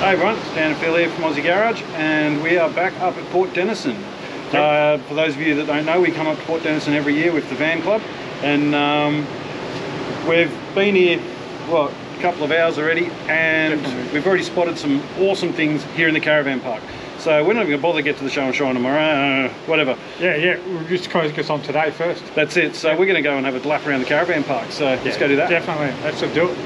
Hey everyone, it's Dan and Phil here from Aussie Garage, and we are back up at Port Denison. Yep. For those of you that don't know, we come up to Port Denison every year with the van club, and we've been here, well, a couple of hours already, and we've already spotted some awesome things here in the caravan park. So we're not even going to bother to get to the show and shine tomorrow, whatever. Yeah, we'll just focus on today first. That's it. So we're going to go and have a lap around the caravan park, so let's go do that. Definitely, let's do it.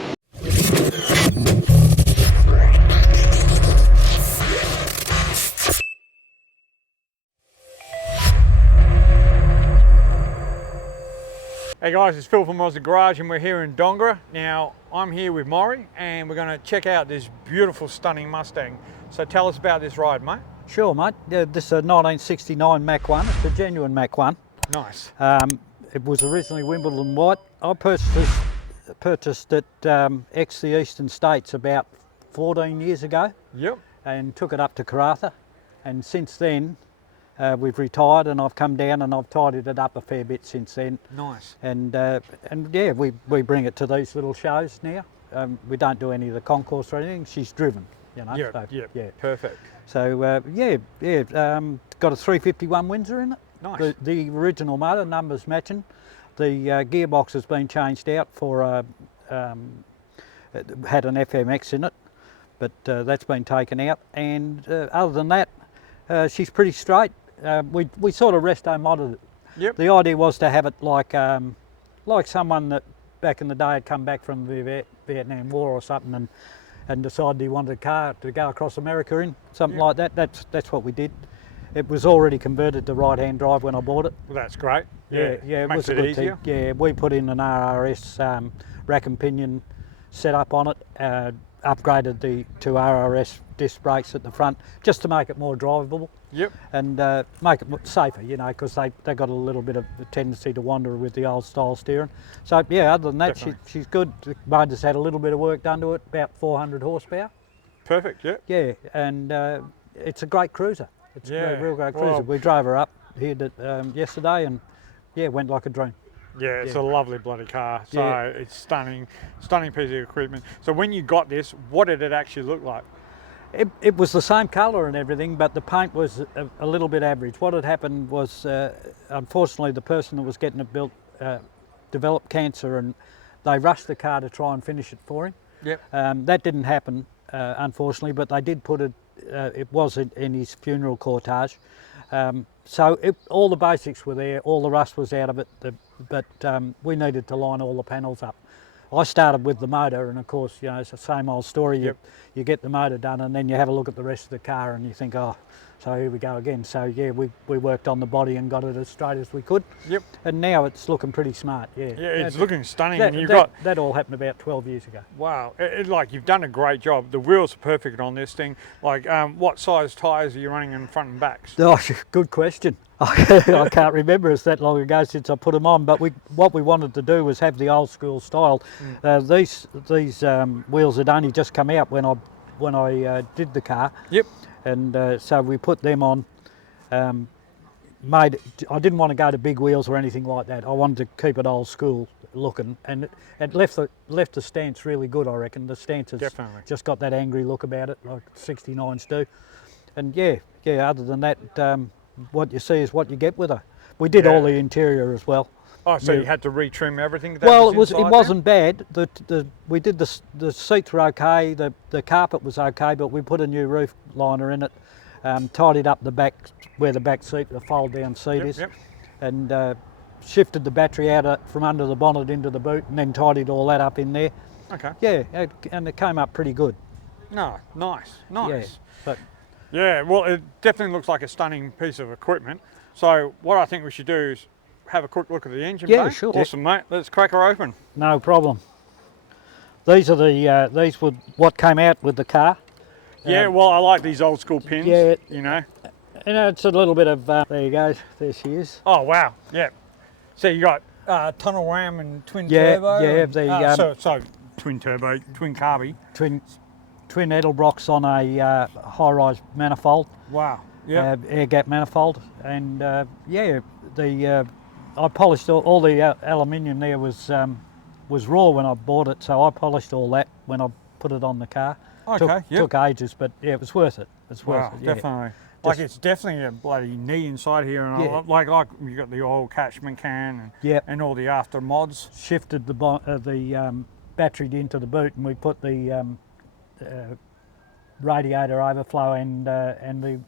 Hey guys, it's Phil from Aussie Garage and we're here in Dongara. Now, I'm here with Morrey and we're going to check out this beautiful, stunning Mustang. So tell us about this ride, mate. Sure, mate. This is a 1969 Mach 1. It's a genuine Mach 1. Nice. It was originally Wimbledon white. I purchased it ex the Eastern States about 14 years ago. Yep. And took it up to Karratha. And since then, we've retired and I've come down and I've tidied it up a fair bit since then. Nice. And yeah, we bring it to these little shows now. We don't do any of the concourse or anything. She's driven, you know. Yeah, yeah, perfect. So got a 351 Windsor in it. Nice. The original motor, numbers matching. The gearbox has been changed out for it had an FMX in it, but that's been taken out. And other than that, she's pretty straight. We sort of resto modded it. Yep. The idea was to have it like someone that back in the day had come back from the Vietnam War or something and decided he wanted a car to go across America in, something like that. That's what we did. It was already converted to right-hand drive when I bought it. Well, that's great. Yeah, it makes was a it good easier. thing. Yeah, we put in an RRS rack and pinion setup on it, upgraded to RRS disc brakes at the front just to make it more drivable. Yep. And make it safer, you know, because they got a little bit of a tendency to wander with the old style steering. So yeah, other than that, she's good. The motor's had a little bit of work done to it, about 400 horsepower. Perfect, yeah. Yeah, and it's a great cruiser. It's a real great cruiser. Well, we drove her up here yesterday and yeah, went like a dream. Yeah, it's a lovely bloody car. So it's stunning piece of equipment. So when you got this, what did it actually look like? It was the same colour and everything, but the paint was a little bit average. What had happened was, unfortunately, the person that was getting it built developed cancer, and they rushed the car to try and finish it for him. Yep. That didn't happen, unfortunately, but they did put it. It was in his funeral cortege. So all the basics were there. All the rust was out of it, but we needed to line all the panels up. I started with the motor, and of course, you know, it's the same old story. You get the motor done, and then you have a look at the rest of the car, and you think, oh, so here we go again. So yeah, we worked on the body and got it as straight as we could. Yep. And now it's looking pretty smart. Yeah. Yeah, it's looking stunning. That all happened about 12 years ago. Wow, like you've done a great job. The wheels are perfect on this thing. Like, what size tyres are you running in front and backs? Oh, good question. I can't remember. It's that long ago since I put them on. But what we wanted to do was have the old school style. These wheels had only just come out when I did the car. Yep. And so we put them on. I didn't want to go to big wheels or anything like that. I wanted to keep it old school looking, and it left the stance really good. I reckon the stance has just got that angry look about it, like 69s do. And yeah. Other than that, what you see is what you get with her. We did all the interior as well. Oh, so you had to retrim everything? Well, it wasn't bad. We did the seats were okay. The carpet was okay, but we put a new roof liner in it, tidied up the back where the back seat, the fold down seat is, and shifted the battery out from under the bonnet into the boot, and then tidied all that up in there. Okay. Yeah, and it came up pretty good. No, nice. Yeah, well, it definitely looks like a stunning piece of equipment. So what I think we should do is have a quick look at the engine bay. Yeah, sure. Awesome, mate. Let's crack her open. No problem. These are these were what came out with the car. Yeah, well, I like these old school pins. Yeah, you know. It's a little bit of. There you go. There she is. Oh wow. Yeah. So you got tunnel ram and twin turbo. Yeah. So twin turbo, twin carby. Twin Edelbrocks on a high-rise manifold. Wow. Yeah. Air gap manifold, and I polished all the aluminium there was raw when I bought it, so I polished all that when I put it on the car. Okay, Took ages, but yeah, it was worth it. It's worth Wow, it. Yeah. definitely. Like it's definitely a bloody knee inside here, and Yeah. like you got the oil catchment can and all the after mods. Shifted the battery into the boot, and we put the radiator overflow and the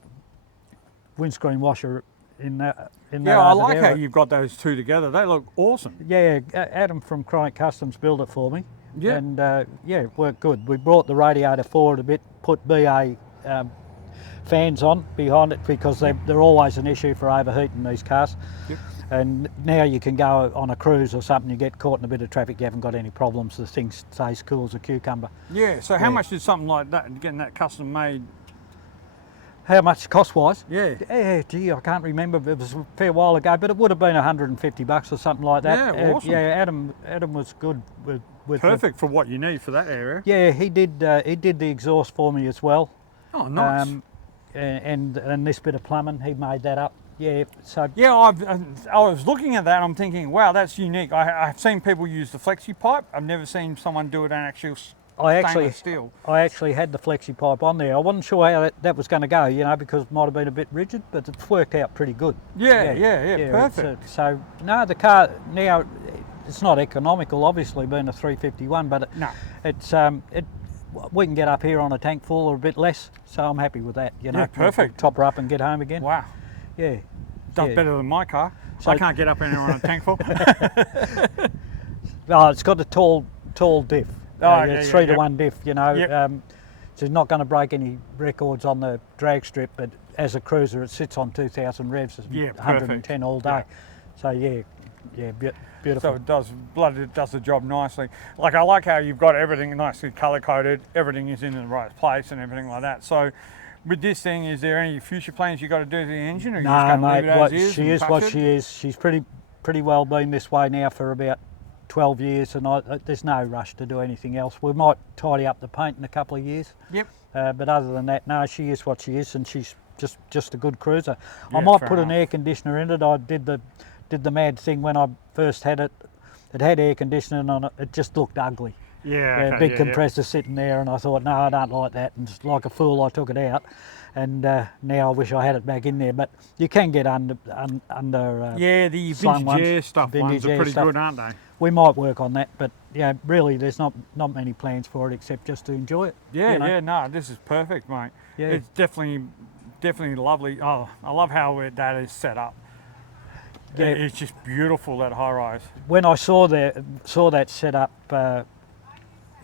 windscreen washer in that. Yeah, I like how you've got those two together. They look awesome. Yeah, Adam from Chronic Customs built it for me. Yeah. And yeah, it worked good. We brought the radiator forward a bit, put BA fans on behind it because they're always an issue for overheating these cars. Yep. And now you can go on a cruise or something, you get caught in a bit of traffic, you haven't got any problems, the thing stays cool as a cucumber. Yeah, so how much did something like that, getting that custom made? How much cost-wise? Yeah. Yeah, gee, I can't remember. It was a fair while ago, but it would have been $150 or something like that. Yeah, awesome. Yeah, Adam was good with Perfect for what you need for that area. Yeah, he did the exhaust for me as well. Oh, nice. And this bit of plumbing, he made that up. Yeah, so Yeah, I was looking at that. I'm thinking, wow, that's unique. I've seen people use the flexi pipe. I've never seen someone do it in actual stainless steel. I actually had the flexi pipe on there. I wasn't sure how that was going to go, because it might have been a bit rigid, but it's worked out pretty good. Yeah, perfect. So no, the car now, it's not economical, obviously, being a 351, but No. it's we can get up here on a tank full or a bit less, so I'm happy with that. Yeah, perfect. Top her up and get home again. Wow, Yeah. does yeah. better than my car. So- I can't get up anywhere on a tank full. Oh, it's got a tall diff. Oh, It's 3-to-1 diff, Yep. So it's not going to break any records on the drag strip, but as a cruiser, it sits on 2,000 revs, Yeah, 110 all day. Yeah. So beautiful. So it does the job nicely. Like I like how you've got everything nicely color coded. Everything is in the right place and everything like that. So with this thing, is there any future plans you got to do to the engine, or you just No, going to mate, leave it as is? she and is touch what it? she is. She's pretty well been this way now for about 12 years, and there's no rush to do anything else. We might tidy up the paint in a couple of years. Yep. But other than that, no, she is what she is, and she's just a good cruiser. Yeah, I might fair put an enough. air conditioner in it. I did the mad thing when I first had it. It had air conditioning on it. It just looked ugly. Yeah. Okay, Big yeah, compressor sitting there, and I thought, no, I don't like that. And just like a fool, I took it out, and now I wish I had it back in there. But you can get under. Yeah, the slung vintage ones, air stuff vintage ones are air pretty stuff. good, aren't they? We might work on that, but yeah, really, there's not many plans for it except just to enjoy it. Yeah, you know? yeah. No, this is perfect, mate. Yeah. It's definitely lovely. Oh, I love how that is set up. Yeah. It's just beautiful, that high rise. When I saw that set up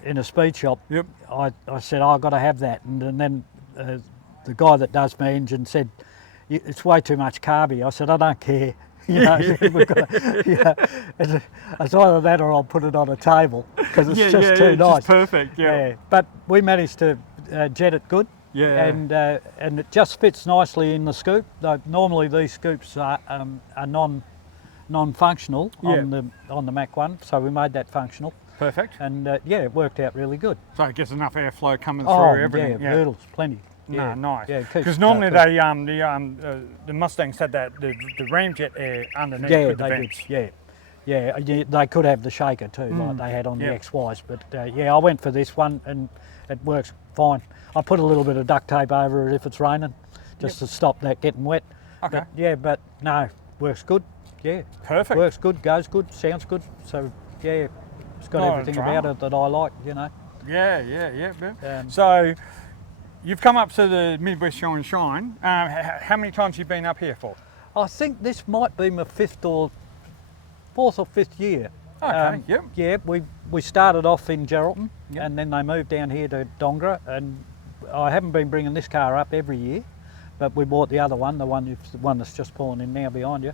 in a speed shop, Yep. I said, I've got to have that, and then the guy that does my engine said, it's way too much carby. I said, I don't care. We've got it's either that or I'll put it on a table because it's just too it's nice. just perfect. Yeah. But we managed to jet it good. Yeah. And it just fits nicely in the scoop. Normally these scoops are non-functional on the Mach 1, so we made that functional. Perfect. And it worked out really good. So it gets enough airflow coming Oh, through everything. yeah, hurdles, plenty. No, nice. Yeah, it keeps Because it normally cool. the Mustangs had that the ramjet air underneath Yeah, with the they vents. did. Yeah, they could have the shaker too, like they had on the XYs. But I went for this one, and it works fine. I put a little bit of duct tape over it if it's raining, just to stop that getting wet. Okay. But no, works good. Yeah, Perfect. works good, goes good, sounds good. So yeah, it's got Not a everything drama. about it that I like. Yeah. So you've come up to the Midwest Show and Shine. How many times have you been up here for? I think this might be my fourth or fifth year. Okay, yep. Yeah, we started off in Geraldton, Yep. and then they moved down here to Dongra, and I haven't been bringing this car up every year, but we bought the other one, the one that's just pulling in now behind you.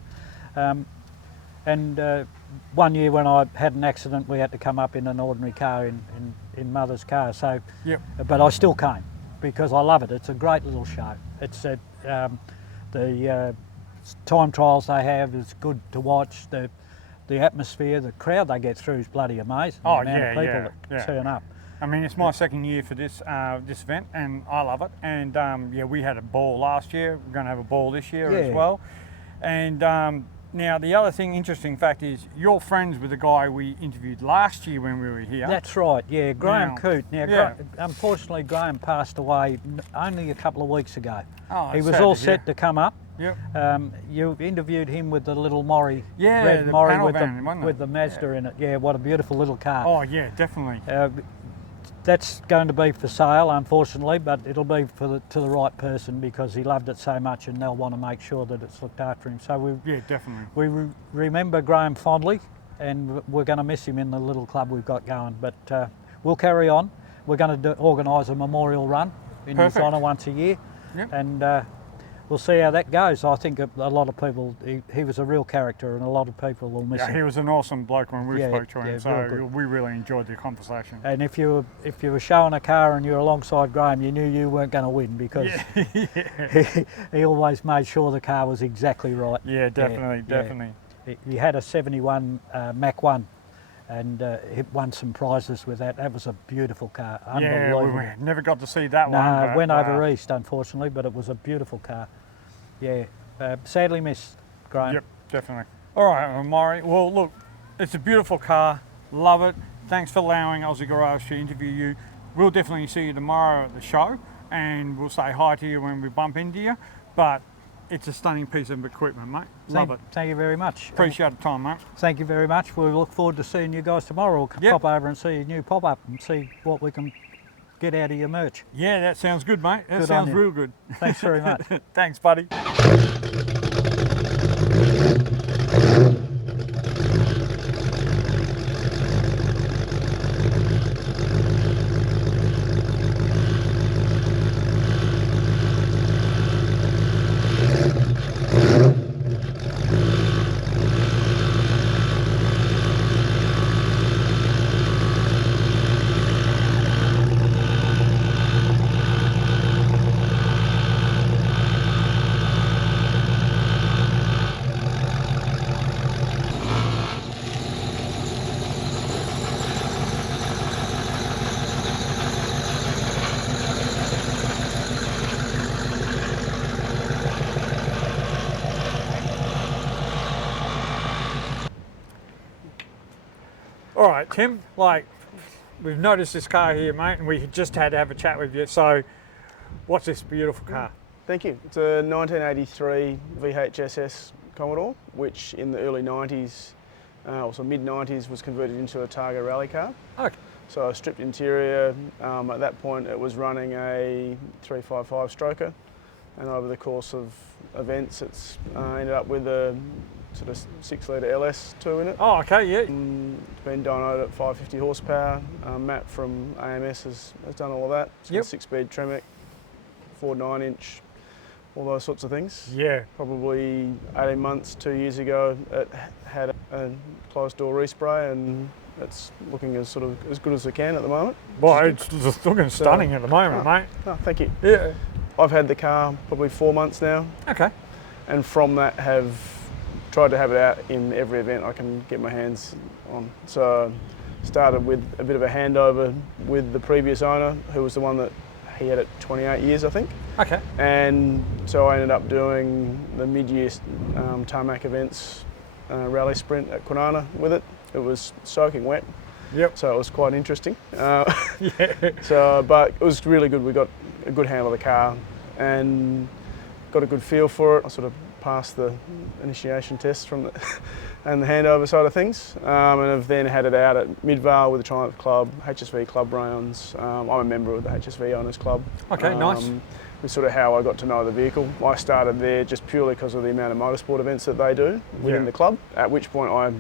One year when I had an accident, we had to come up in an ordinary car in Mother's car. So, Yep. but I still came because I love it. It's a great little show. It's the time trials they have is good to watch. The atmosphere, the crowd they get through is bloody amazing. Oh, the amount of yeah, people yeah. that turn up. I mean, it's my second year for this event, and I love it. And we had a ball last year. We're going to have a ball this year as Yeah. well. And Now, the other thing, interesting fact is, you're friends with the guy we interviewed last year when we were here. That's right, yeah, Graham Now, Coote. Now, yeah. Unfortunately, Graham passed away only a couple of weeks ago. Oh, He it's was sad all to hear. set to come up. Yep. You interviewed him with the little Morrey, Yeah, red the Morrey panel with van, wasn't it? with the Mazda in it. Yeah, what a beautiful little car. Oh, yeah, definitely. That's going to be for sale, unfortunately, but it'll be to the right person because he loved it so much, and they'll want to make sure that it's looked after him. So Yeah, definitely. we remember Graham fondly, and we're going to miss him in the little club we've got going. But we'll carry on. We're going to organise a memorial run in his Perfect. honour once a year, Yep. and we'll see how that goes. I think a lot of people, he was a real character, and a lot of people will miss Yeah, him. he was an awesome bloke when we Yeah, spoke to him, yeah, real so good. we really enjoyed the conversation. And if you were showing a car and you're alongside Graham, you knew you weren't going to win because he always made sure the car was exactly right. Yeah, definitely, Yeah. definitely. He had a 71 Mach 1 and he won some prizes with that. That was a beautiful car, Yeah, unbelievable. we never got to see that No, one. it but, went wow. over east, unfortunately, but it was a beautiful car. Yeah, sadly missed, Graham. Yep, definitely. All right, well, Morrey. Well, look, it's a beautiful car. Love it. Thanks for allowing Aussie Garage to interview you. We'll definitely see you tomorrow at the show, and we'll say hi to you when we bump into you. But it's a stunning piece of equipment, mate. Love it. Thank you very much. Appreciate the time, mate. Thank you very much. We look forward to seeing you guys tomorrow. We'll Yep. pop over and see your new pop-up and see what we can get out of your merch. Yeah, that sounds good, mate. That Good on sounds you. real good. Thanks very much. Thanks, buddy. All right, Tim, like, we've noticed this car here, mate, and we just had to have a chat with you. So, what's this beautiful car? Thank you. It's a 1983 VHSS Commodore, which in the early 90s, also mid 90s, was converted into a Targa rally car. Okay. So a stripped interior. At that point, it was running a 355 stroker, and over the course of events, it's ended up with a sort of 6-litre LS2 in it. Oh, okay, yeah. It's been dynoed at 550 horsepower. Matt from AMS has done all of that. It's got Yep. a 6-speed Tremec, Ford 9-inch, all those sorts of things. Yeah. Probably 18 months, 2 years ago, it had a closed door respray, and it's looking as good as it can at the moment. Well, it's just looking stunning at the moment, mate. Oh, thank you. Yeah. I've had the car probably 4 months now, Okay. and from that have tried to have it out in every event I can get my hands on. So started with a bit of a handover with the previous owner, who was the one that he had it 28 years, I think. Okay. And so I ended up doing the mid-year tarmac events, rally sprint at Karratha with it. It was soaking wet, Yep. so it was quite interesting. Yeah. But it was really good. We got a good handle of the car and got a good feel for it. I sort of passed the initiation test from the and the handover side of things, and I've then had it out at Midvale with the Triumph Club, HSV Club rounds. I'm a member of the HSV Owners Club. Okay, nice. It's sort of how I got to know the vehicle. I started there just purely because of the amount of motorsport events that they do within Yeah. the club, at which point I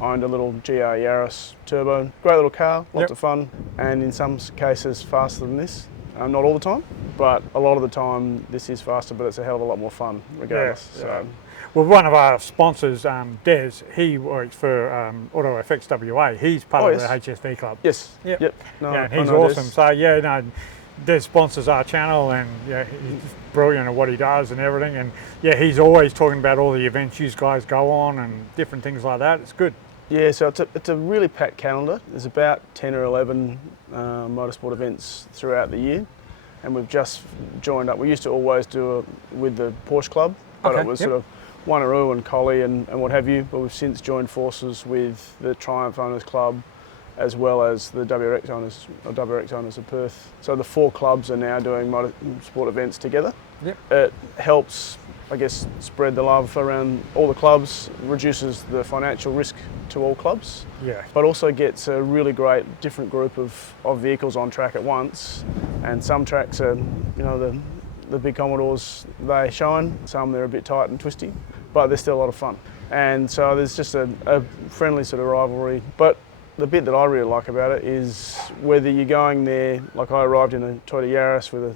owned a little GR Yaris Turbo. Great little car, lots Yep. of fun, and in some cases faster than this. Not all the time, but a lot of the time this is faster, but it's a hell of a lot more fun regardless. Yeah, So, Well, one of our sponsors, Des, he works for Auto FX WA. He's part Oh, of yes. the HSV club. yes, Yep. yep. No, Yeah, and I he's know awesome. this. So yeah, no, Des sponsors our channel, and yeah, he's brilliant at what he does and everything. And yeah, he's always talking about all the events you guys go on and different things like that. It's good. Yeah, so it's a really packed calendar. There's about 10 or 11 motorsport events throughout the year, and we've just joined up. We used to always do it with the Porsche Club, but Okay, it was yep. sort of Wanneroo and Collie and what have you, but we've since joined forces with the Triumph Owners Club as well as the WRX owners of Perth. So the 4 clubs are now doing motorsport events together. Yep. It helps, I guess, spread the love around all the clubs, reduces the financial risk to all clubs, Yeah. but also gets a really great different group of vehicles on track at once. And some tracks are, you know, the big Commodores, they shine. Some they're a bit tight and twisty, but they're still a lot of fun. And so there's just a friendly sort of rivalry. But the bit that I really like about it is whether you're going there, like I arrived in a Toyota Yaris with a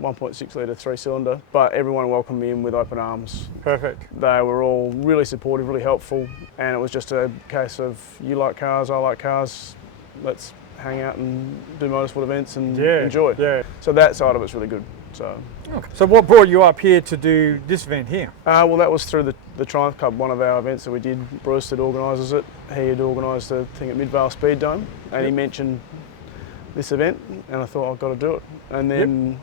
1.6 litre 3-cylinder, but everyone welcomed me in with open arms. Perfect. They were all really supportive, really helpful, and it was just a case of you like cars, I like cars, let's hang out and do motorsport events and enjoy. Yeah. So that side of it's really good. So. Okay. So what brought you up here to do this event here? Well, that was through the Triumph Club, one of our events that we did. Bruce that organises it. He had organised a thing at Midvale Speed Dome, and he mentioned this event, and I thought I've got to do it. And then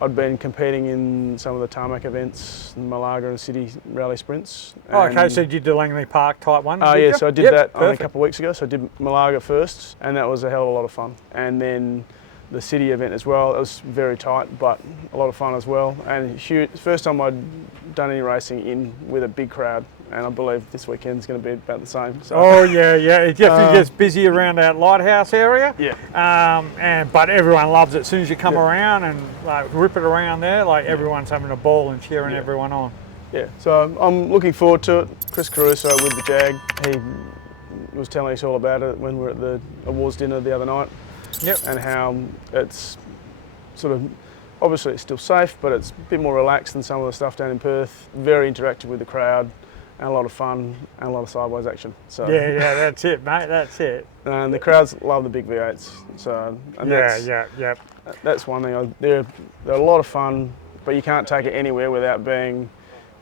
I'd been competing in some of the tarmac events, Malaga and City Rally Sprints. Oh, okay, so you did the Langley Park type one? Yeah, so I did that only a perfect. couple of weeks ago. So I did Malaga first, and that was a hell of a lot of fun. And then the City event as well. It was very tight, but a lot of fun as well. And huge, first time I'd done any racing in with a big crowd, and I believe this weekend's going to be about the same. So. Oh yeah, it definitely gets busy around that lighthouse area. Yeah. But everyone loves it. As soon as you come around and like rip it around there, like everyone's having a ball and cheering everyone on. Yeah. So I'm looking forward to it. Chris Caruso with the Jag, he was telling us all about it when we were at the awards dinner the other night. Yep. And how it's sort of, obviously it's still safe, but it's a bit more relaxed than some of the stuff down in Perth. Very interactive with the crowd, and a lot of fun, and a lot of sideways action. So Yeah, that's it, mate, that's it. And the crowds love the big V8s. So and that's one thing. They're a lot of fun, but you can't take it anywhere without being,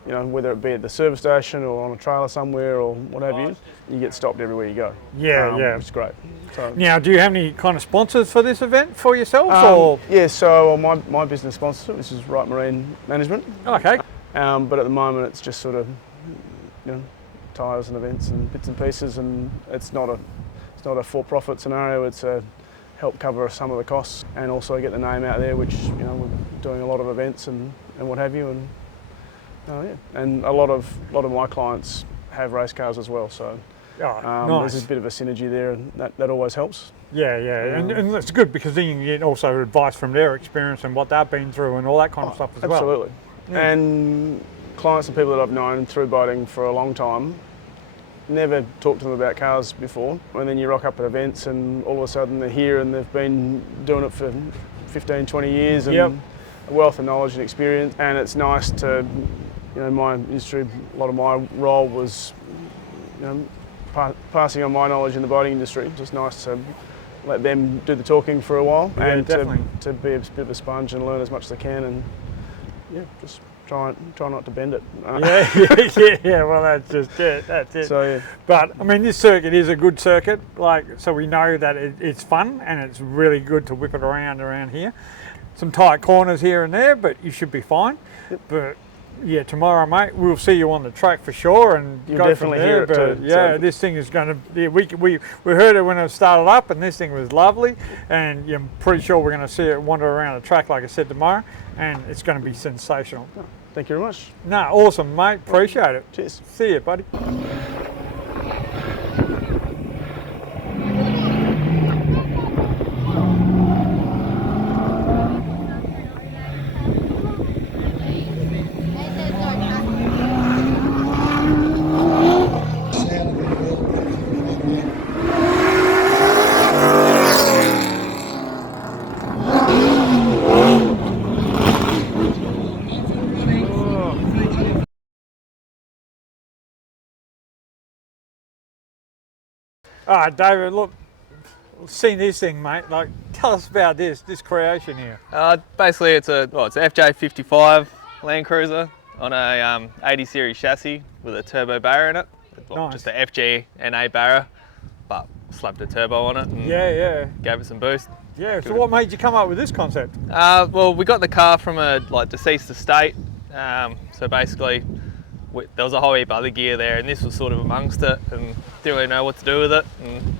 you know, whether it be at the service station or on a trailer somewhere or what have you, you get stopped everywhere you go. Which is great. So, now, do you have any kind of sponsors for this event for yourselves? Or? Yeah, so my business sponsor, which is Wright Marine Management. Okay. But at the moment it's just sort of, you know, tyres and events and bits and pieces, and it's not a for-profit scenario. It's a help cover some of the costs and also get the name out there, which, you know, we're doing a lot of events and what have you, and and a lot of my clients have race cars as well, so nice. There's a bit of a synergy there, and that always helps. And that's good because then you can get also advice from their experience and what they've been through and all that kind of stuff as well. Absolutely. And clients and people that I've known through boating for a long time, never talked to them about cars before, and then you rock up at events and all of a sudden they're here and they've been doing it for 15, 20 years and a wealth of knowledge and experience, and it's nice to, you know, my industry, a lot of my role was, you know, passing on my knowledge in the boating industry. Just nice to let them do the talking for a while and to be a bit of a sponge and learn as much as I can, and just try not to bend it. Well, that's just it. That's it. So, but I mean, this circuit is a good circuit. Like, so we know that it's fun and it's really good to whip it around here. Some tight corners here and there, but you should be fine. Yep. But yeah, tomorrow, mate, we'll see you on the track for sure, and you'll go definitely from there. hear it but too. yeah, this thing is going to. Yeah, we heard it when it started up, and this thing was lovely. And I'm pretty sure we're going to see it wander around the track, like I said, tomorrow, and it's going to be sensational. Thank you very much. No, awesome, mate. Appreciate it. Cheers. See you, buddy. All right, David, look, seen this thing, mate. Like, tell us about this creation here. Basically, it's a FJ55 Landcruiser on a 80 series chassis with a turbo Barra in it. Well, Nice. just a FG NA Barra, but slapped a turbo on it and gave it some boost. Yeah, so what made you come up with this concept? Well, we got the car from a deceased estate. So basically, there was a whole heap of other gear there, and this was sort of amongst it, and didn't really know what to do with it. And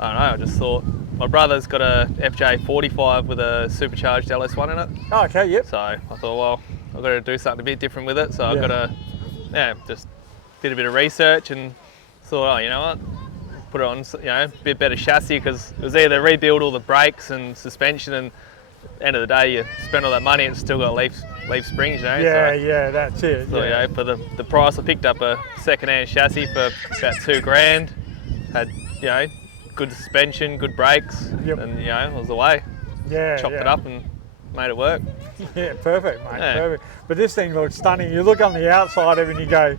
I don't know, I just thought, my brother's got a FJ45 with a supercharged LS1 in it. Oh, okay, yep. So I thought, well, I've got to do something a bit different with it. So I've got to, just did a bit of research and thought, oh, you know what, put it on, a bit better chassis, because it was either rebuild all the brakes and suspension, and at the end of the day, you spend all that money and it's still got leaf springs, Yeah, so, that's it. So, for the price, I picked up a second-hand chassis for about $2,000. Had, good suspension, good brakes, and it was away. Yeah, chopped it up and made it work. Yeah, perfect, mate, perfect. But this thing looks stunning. You look on the outside of it and you go,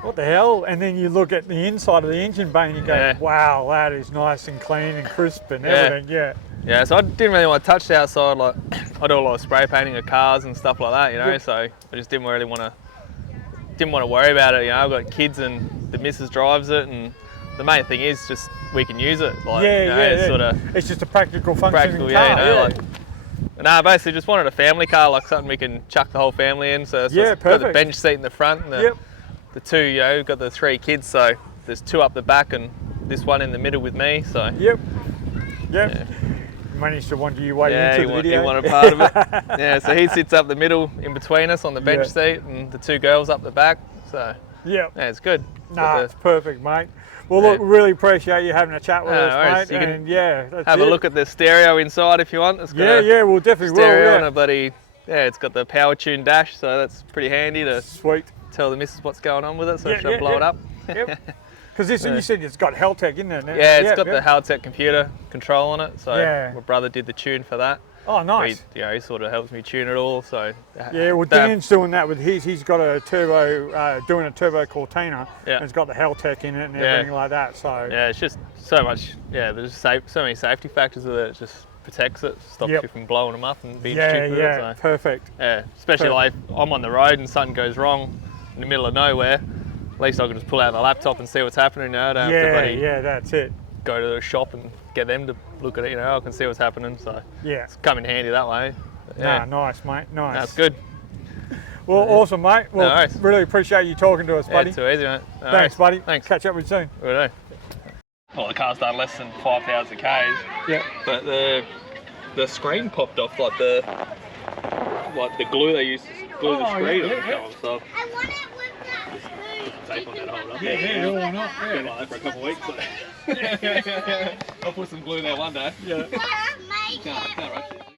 what the hell? And then you look at the inside of the engine bay and you go, wow, that is nice and clean and crisp and everything. Yeah, so I didn't really want to touch the outside. Like, I do a lot of spray painting of cars and stuff like that, so I just didn't really want to worry about it. I've got kids and the missus drives it, and the main thing is just we can use it. Like, it's just a practical functioning car. I basically just wanted a family car, like something we can chuck the whole family in. So it's got the bench seat in the front, and the two, we've got the 3 kids, so there's 2 up the back and this one in the middle with me. So Managed to wander your way into the video. He wanted part of it. So he sits up the middle in between us on the bench seat, and the 2 girls up the back. So it's good. It's perfect, mate. Well, look, really appreciate you having a chat with us, mate. And have a look at the stereo inside if you want. It's got we'll definitely stereo and a bloody it's got the power tune dash, so that's pretty handy to tell the missus what's going on with it, so she'll blow it up. Because this, you said it's got Haltech in there now. Yeah, it's got the Haltech computer control on it, so my brother did the tune for that. Oh, nice. He sort of helps me tune it all. So Dan's doing that with his. He's got a turbo, doing a turbo Cortina. And it's got the Haltech in it and everything like that. So it's just so much. There's so many safety factors with it. It just protects it, stops you from blowing them up and being stupid with it. So. Perfect. Yeah, especially like I'm on the road and something goes wrong in the middle of nowhere. At least I can just pull out the laptop and see what's happening now. I don't have to that's it. Go to the shop and get them to look at it. I can see what's happening. So it's come in handy that way. But, nice, mate. Nice. That's good. Well, awesome, mate. Well, really appreciate you talking to us, buddy. Too easy, mate. Thanks, buddy. Thanks. Catch up with you soon. Righto. Well, the car's done less than 5,000 Ks. Yeah. But the screen popped off, like the glue they used to glue the screen on. So I want it with that spoon. Tape on that hold up. Why not? Been like that for a couple of weeks. So. I'll put some glue there one day. Let's make it. Can't rush it.